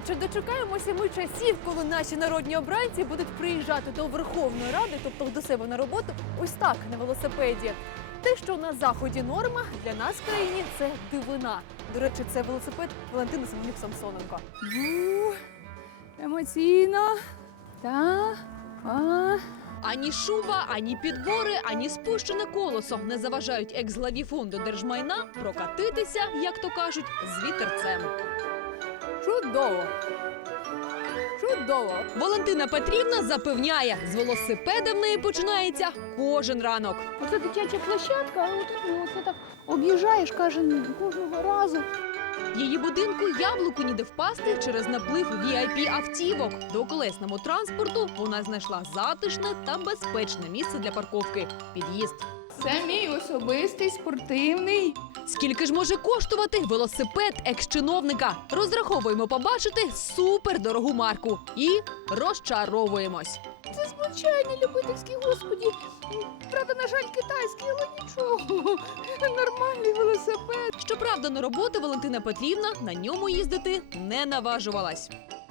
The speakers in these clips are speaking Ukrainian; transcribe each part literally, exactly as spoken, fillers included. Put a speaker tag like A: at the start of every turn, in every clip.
A: Чи дочекаємося ми часів, коли наші народні обранці будуть приїжджати до Верховної Ради, тобто до себе на роботу, ось так, на велосипеді? Те, що на Заході норма, для нас в країні це дивина. До речі, це велосипед Валентини Семенюк-Самсоненко.
B: Бу, емоційно. Та, а.
A: Ані шуба, ані підбори, ані спущене колесо не заважають екс-главі фонду держмайна прокатитися, як то кажуть, з вітерцем.
B: Чудово. Чудово.
A: Валентина Петрівна запевняє, з велосипеда в неї починається кожен ранок.
B: Оце дитяча площадка, а от оце так об'їжджаєш кожен, кожного разу.
A: Її будинку яблуку ніде впасти через наплив ві ай пі автівок. Двоколесному транспорту вона знайшла затишне та безпечне місце для парковки – під'їзд.
B: Це мій особистий спортивний.
A: Скільки ж може коштувати велосипед екс-чиновника? Розраховуємо побачити супердорогу марку і розчаровуємось.
B: Це звичайні любительські, господі. Правда, на жаль, китайський, але нічого. Нормальний велосипед.
A: Щоправда, на роботу Валентина Петрівна на ньому їздити не наважувалась.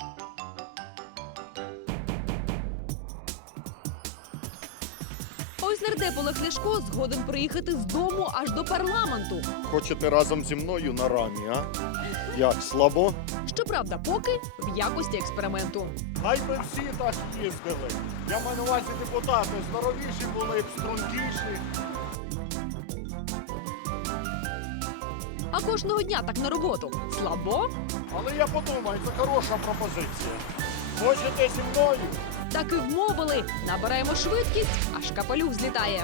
A: Ось нардеп Олег Ляшко згоден приїхати з дому аж до парламенту.
C: Хочете разом зі мною на рамі, а? Як, слабо?
A: Щоправда, поки в якості експерименту.
C: Хай би всі так їздили. Я маю на увазі депутати, здоровіші були б, стрункіші.
A: А кожного дня так на роботу. Слабо?
C: Але я подумаю, це хороша пропозиція. Хочете зі мною?
A: Так і вмовили. Набираємо швидкість, аж капелюх злітає.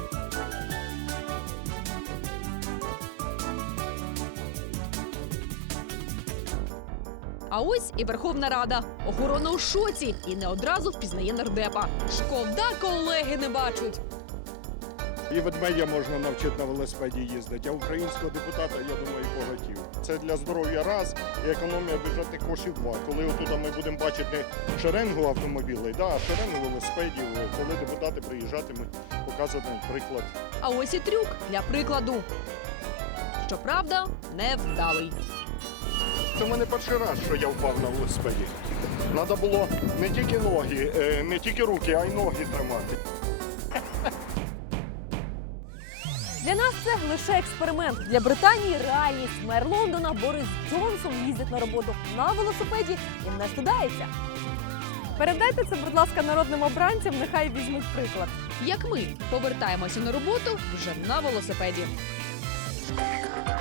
A: А ось і Верховна Рада. Охорона у шоці і не одразу впізнає нардепа. Шкода, колеги не бачать.
C: І ведмедя можна навчити на велосипеді їздити, а українського депутата, я думаю, багатів. Це для здоров'я раз і економія бюджетних коштів два. Коли отут ми будемо бачити шеренгу автомобілів, да, шеренгу велосипедів, коли депутати приїжджатимуть, показуватимуть приклад.
A: А ось і трюк для прикладу. Щоправда, невдалий.
C: Це в мене перший раз, що я впав на велосипеді. Треба було не тільки ноги, е, не тільки руки, а й ноги тримати.
A: Для нас це лише експеримент. Для Британії реальність. Мер Лондона Борис Джонсон їздить на роботу на велосипеді і не стидається. Передайте це, будь ласка, народним обранцям, нехай візьмуть приклад. Як ми повертаємося на роботу вже на велосипеді.